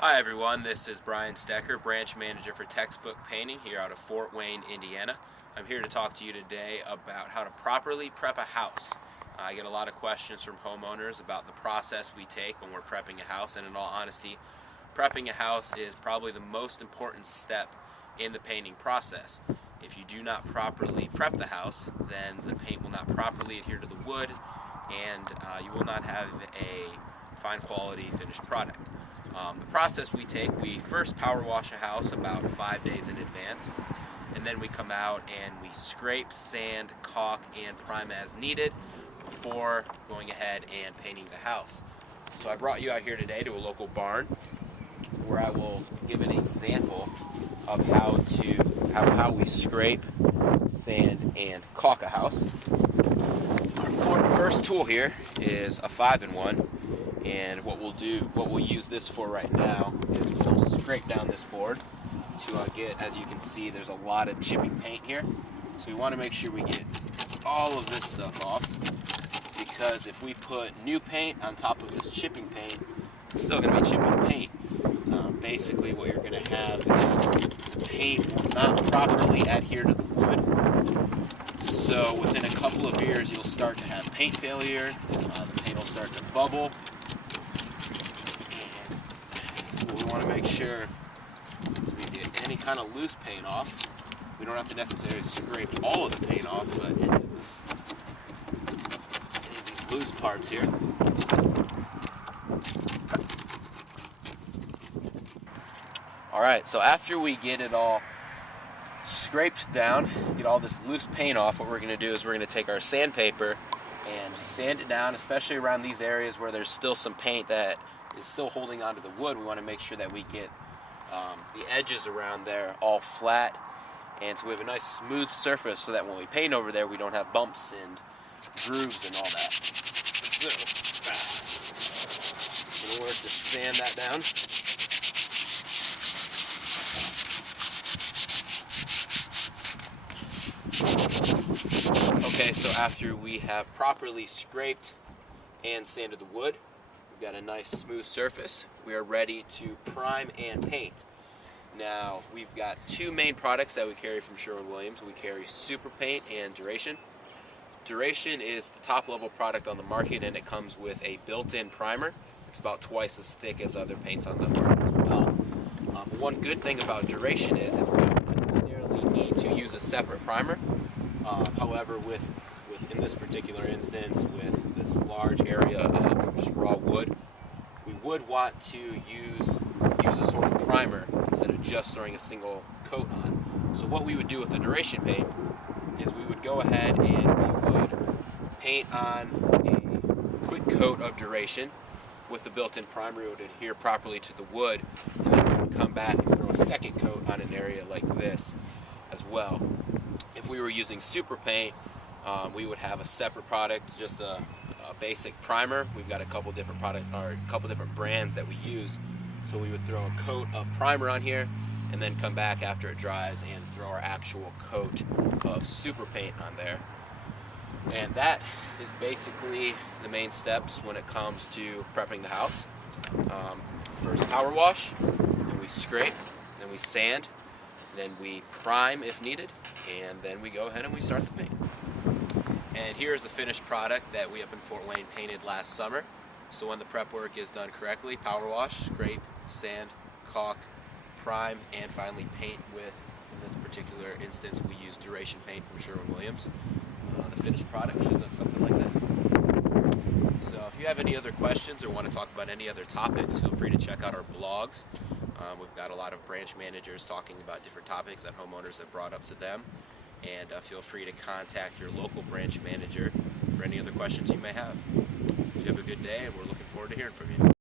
Hi everyone, this is Brian Stecker, branch manager for Textbook Painting here out of Fort Wayne, Indiana. I'm here to talk to you today about how to properly prep a house. I get a lot of questions from homeowners about the process we take when we're prepping a house, and in all honesty, prepping a house is probably the most important step in the painting process. If you do not properly prep the house, then the paint will not properly adhere to the wood, and you will not have a fine quality finished product. The process we take, we first power wash a house about 5 days in advance, and then we come out and we scrape, sand, caulk, and prime as needed before going ahead and painting the house. So I brought you out here today to a local barn where I will give an example of how we scrape, sand, and caulk a house. Our first tool here is a 5-in-1. And what we'll use this for right now is we'll scrape down this board to get, as you can see, there's a lot of chipping paint here. So we want to make sure we get all of this stuff off, because if we put new paint on top of this chipping paint, it's still going to be chipping paint. Basically what you're going to have is the paint will not properly adhere to the wood. So within a couple of years you'll start to have paint failure, the paint will start to bubble. What we want to make sure is we get any kind of loose paint off. We don't have to necessarily scrape all of the paint off, but any of these loose parts here. Alright, so after we get it all scraped down, get all this loose paint off, what we're going to do is we're going to take our sandpaper and sand it down, especially around these areas where there's still some paint that is still holding onto the wood. We want to make sure that we get the edges around there all flat, and so we have a nice smooth surface so that when we paint over there we don't have bumps and grooves and all that. So, in order to sand that down, okay, so after we have properly scraped and sanded the wood, we've got a nice smooth surface. We are ready to prime and paint. Now, we've got two main products that we carry from Sherwin-Williams. We carry Super Paint and Duration. Duration is the top level product on the market, and it comes with a built-in primer. It's about twice as thick as other paints on the market as well. One good thing about Duration is we don't necessarily need to use a separate primer. However, in this particular instance, with this large area of just raw wood, we would want to use a sort of primer instead of just throwing a single coat on. So what we would do with the Duration paint is we would go ahead and we would paint on a quick coat of Duration with the built-in primer. It would adhere properly to the wood, and then we would come back and throw a second coat on an area like this as well. If we were using Super Paint, we would have a separate product, just a basic primer. We've got a couple different brands that we use. So we would throw a coat of primer on here, and then come back after it dries and throw our actual coat of Super Paint on there. And that is basically the main steps when it comes to prepping the house. First power wash, then we scrape, then we sand, then we prime if needed, and then we go ahead and we start the paint. And here's the finished product that we up in Fort Wayne painted last summer. So when the prep work is done correctly, power wash, scrape, sand, caulk, prime, and finally paint with, in this particular instance, we use Duration paint from Sherwin-Williams. The finished product should look something like this. So if you have any other questions or want to talk about any other topics, feel free to check out our blogs. We've got a lot of branch managers talking about different topics that homeowners have brought up to them. And feel free to contact your local branch manager for any other questions you may have. So you have a good day, and we're looking forward to hearing from you.